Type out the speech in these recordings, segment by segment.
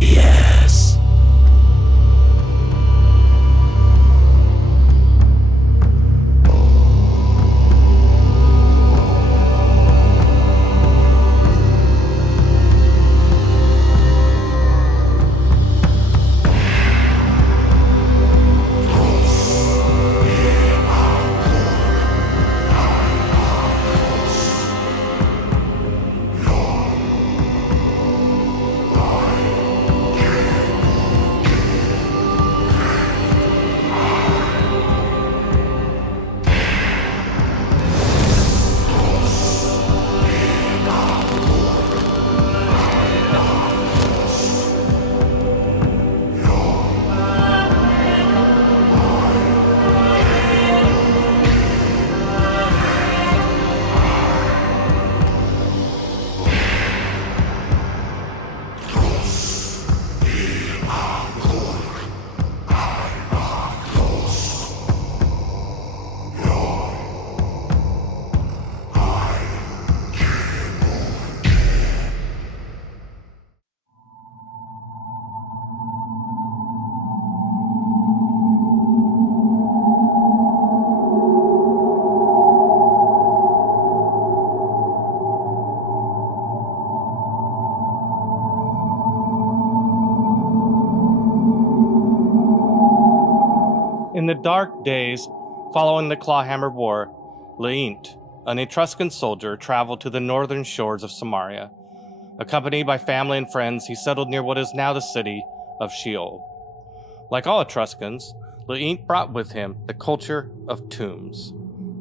Yes. In the dark days following the Clawhammer War, Leint, an Etruscan soldier, traveled to the northern shores of Samaria. Accompanied by family and friends, he settled near what is now the city of Sheol. Like all Etruscans, Leint brought with him the culture of tombs.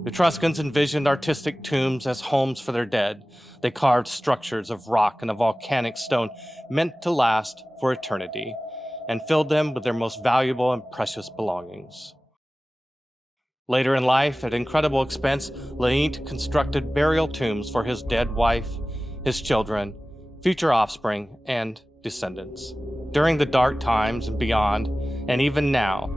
Etruscans envisioned artistic tombs as homes for their dead. They carved structures of rock and a volcanic stone meant to last for eternity, and filled them with their most valuable and precious belongings. Later in life, at incredible expense, Leint constructed burial tombs for his dead wife, his children, future offspring, and descendants. During the dark times and beyond, and even now,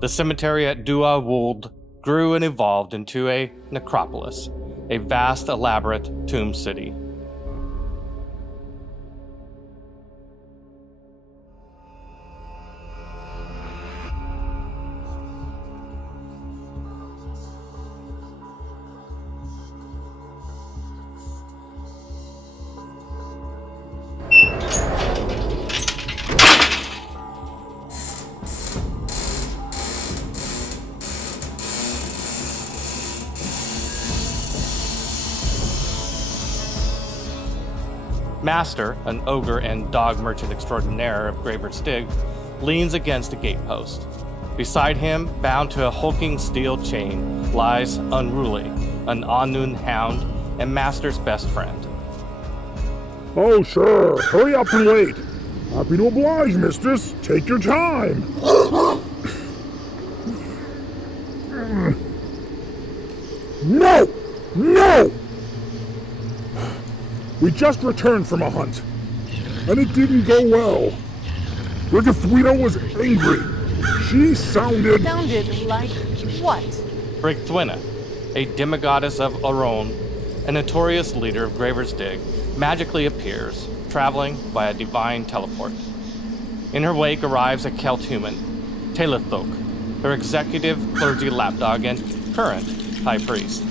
the cemetery at Dua Wold grew and evolved into a necropolis, a vast, elaborate tomb city. Master, an ogre and dog merchant extraordinaire of Graver's Dig, leans against a gatepost. Beside him, bound to a hulking steel chain, lies Unruly, an Annwn hound and Master's best friend. Oh, sure. Hurry up and wait. Happy to oblige, mistress. Take your time. No! No! We just returned from a hunt, and it didn't go well. Brigathwina was angry. She sounded... Sounded like what? Brigathwina, a demigoddess of Aron, a notorious leader of Graver's Dig, magically appears, traveling by a divine teleport. In her wake arrives a Celt human, Actoroke, her executive clergy lapdog and current high priest.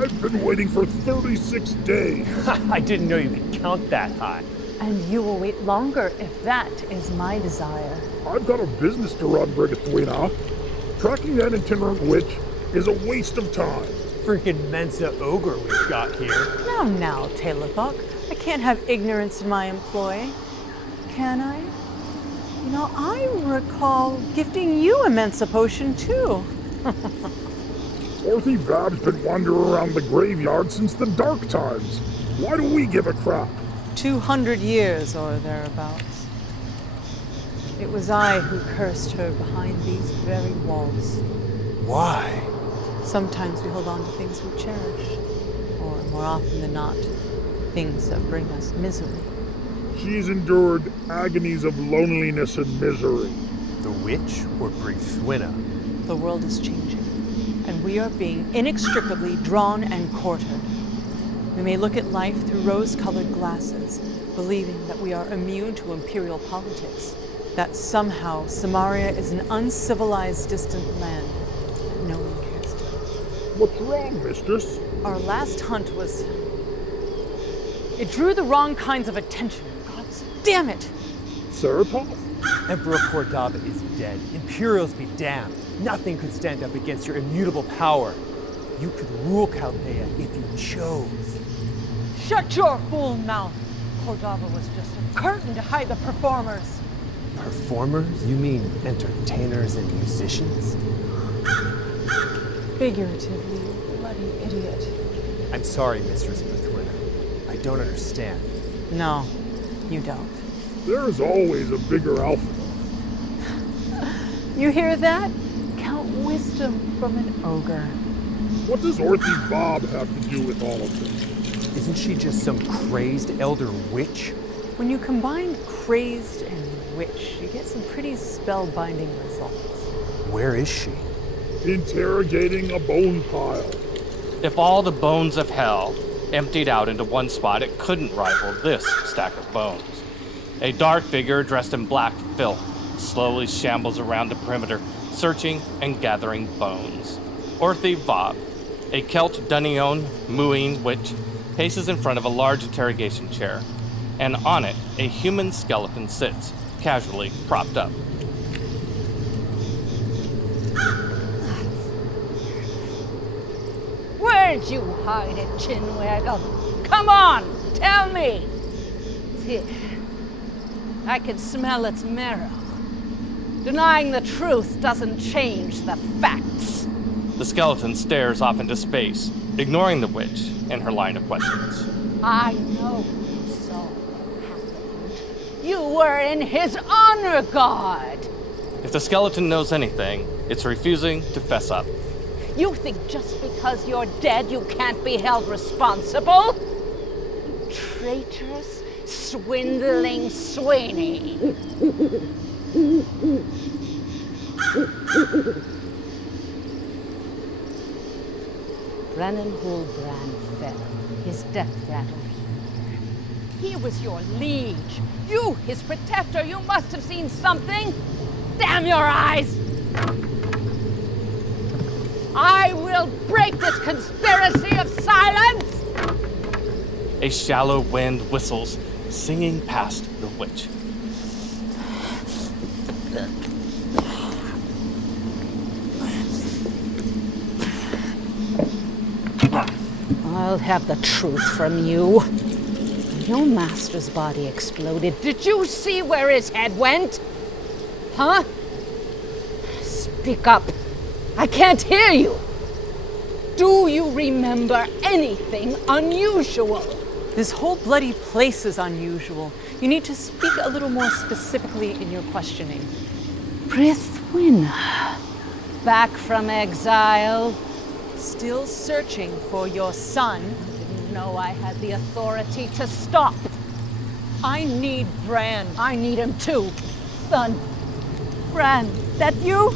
I've been waiting for 36 days. I didn't know you could count that high. And you will wait longer if that is my desire. I've got a business to run, Brigathwina. Tracking that itinerant witch is a waste of time. Freaking Mensa ogre we've got here. Now, Actoroke. I can't have ignorance in my employ. Can I? You know, I recall gifting you a Mensa potion, too. Orthy Vab's been wandering around the graveyard since the dark times. Why do we give a crap? 200 years or thereabouts. It was I who cursed her behind these very walls. Why? Sometimes we hold on to things we cherish, or more often than not, things that bring us misery. She's endured agonies of loneliness and misery. The witch or Brigathwina? The world is changing, and we are being inextricably drawn and quartered. We may look at life through rose-colored glasses, believing that we are immune to imperial politics, that somehow Samaria is an uncivilized, distant land that no one cares to. What's wrong, mistress? Our last hunt was... It drew the wrong kinds of attention. God damn it! Ceratov? Emperor Cordava is dead. Imperials be damned. Nothing could stand up against your immutable power. You could rule Chaldea if you chose. Shut your fool mouth! Cordava was just a curtain to hide the performers. Performers? You mean entertainers and musicians? Figuratively, you bloody idiot. I'm sorry, Mistress Bethwina. I don't understand. No, you don't. There is always a bigger alpha. You hear that? Count wisdom from an ogre. What does Orthy Bob have to do with all of this? Isn't she just some crazed elder witch? When you combine crazed and witch, you get some pretty spellbinding results. Where is she? Interrogating a bone pile. If all the bones of hell emptied out into one spot, it couldn't rival this stack of bones. A dark figure dressed in black filth slowly shambles around the perimeter, searching and gathering bones. Orthy Vob, a Celt Dunnion mooing witch, paces in front of a large interrogation chair, and on it, a human skeleton sits, casually propped up. Where'd you hide it, Chinwaggle? Come on, tell me! It's here. I can smell its marrow. Denying the truth doesn't change the facts. The skeleton stares off into space, ignoring the witch and her line of questions. I know you saw what happened. You were in his honor guard. If the skeleton knows anything, it's refusing to fess up. You think just because you're dead you can't be held responsible? You traitorous, swindling Sweeney. Brennan Hulbrand fell. His death rattled here. He was your liege. You, his protector, you must have seen something. Damn your eyes! I will break this conspiracy of silence! A shallow wind whistles, singing past the witch. I'll have the truth from you. Your master's body exploded. Did you see where his head went? Huh? Speak up. I can't hear you. Do you remember anything unusual? This whole bloody place is unusual. You need to speak a little more specifically in your questioning. Bethwina. Back from exile. Still searching for your son? Didn't know I had the authority to stop. I need Bran. I need him too. Son. Bran, that you?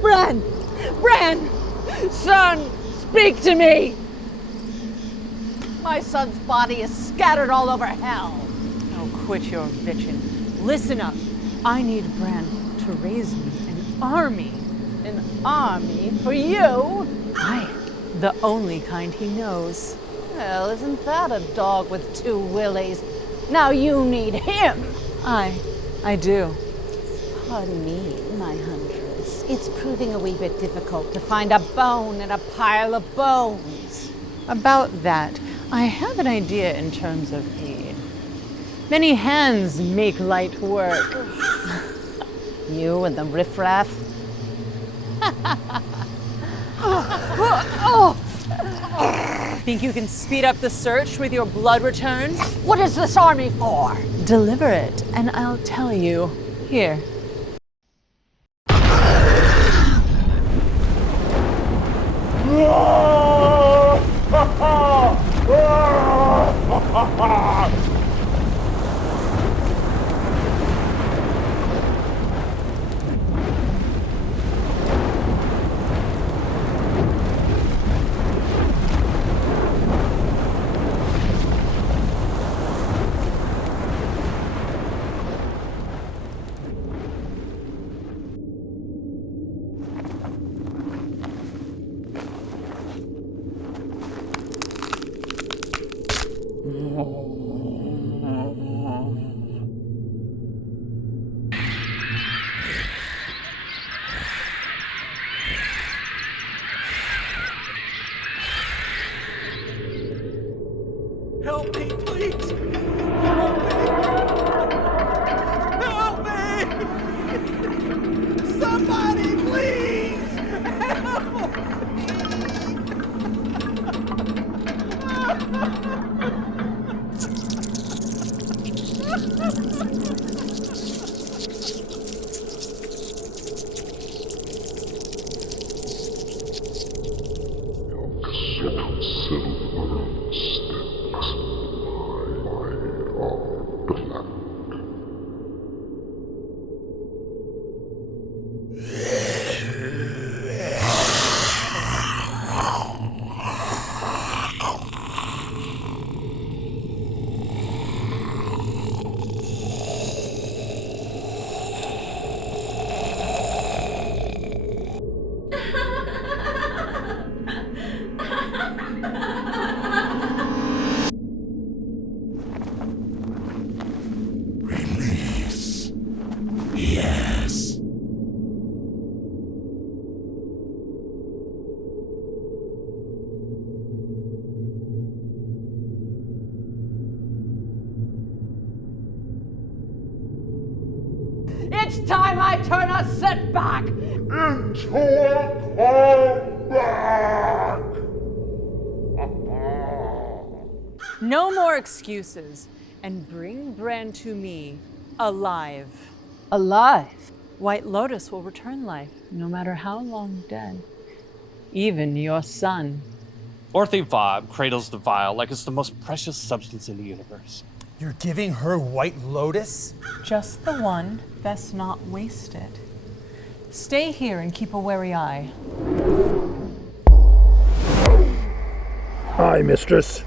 Bran! Bran! Son, speak to me! My son's body is scattered all over hell. Oh, quit your bitching. Listen up. I need Bran to raise me an army. An army for you? Aye, the only kind he knows. Well, isn't that a dog with two willies? Now you need him. Aye, I do. Pardon me, my huntress. It's proving a wee bit difficult to find a bone in a pile of bones. About that, I have an idea in terms of aid. Many hands make light work. You and the riffraff? Think you can speed up the search with your blood return? What is this army for? Deliver it, and I'll tell you. Here. time I turn a setback! Into a comeback! No more excuses, and bring Bran to me alive. Alive? White Lotus will return life, no matter how long dead. Even your son. Orthe Vob cradles the vial like it's the most precious substance in the universe. You're giving her White Lotus? Just the one, best not waste it. Stay here and keep a wary eye. Aye, mistress.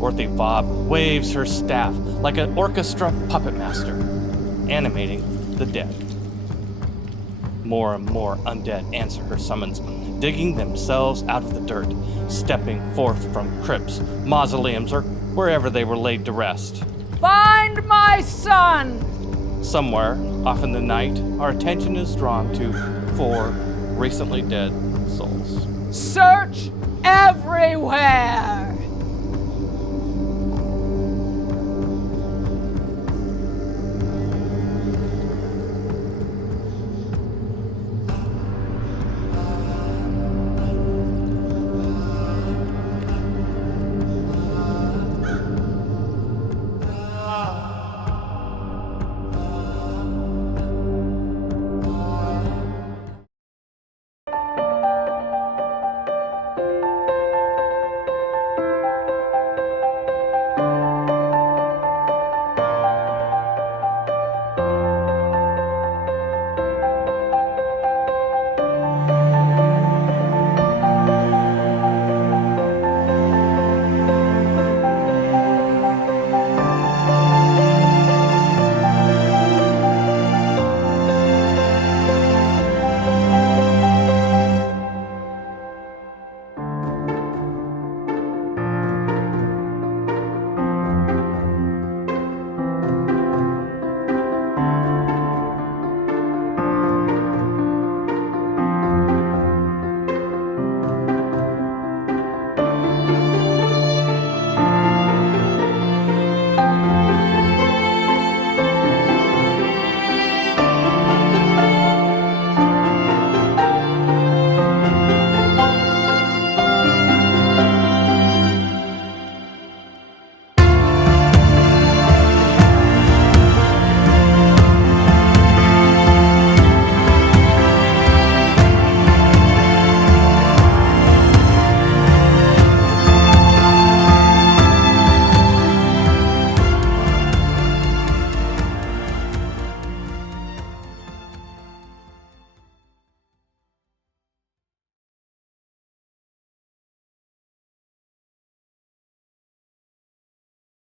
Orthe Vob waves her staff like an orchestra puppet master, animating the dead. More and more undead answer her summons, digging themselves out of the dirt, stepping forth from crypts, mausoleums, or wherever they were laid to rest. Find my son! Somewhere, off in the night, our attention is drawn to 4 recently dead souls. Search everywhere!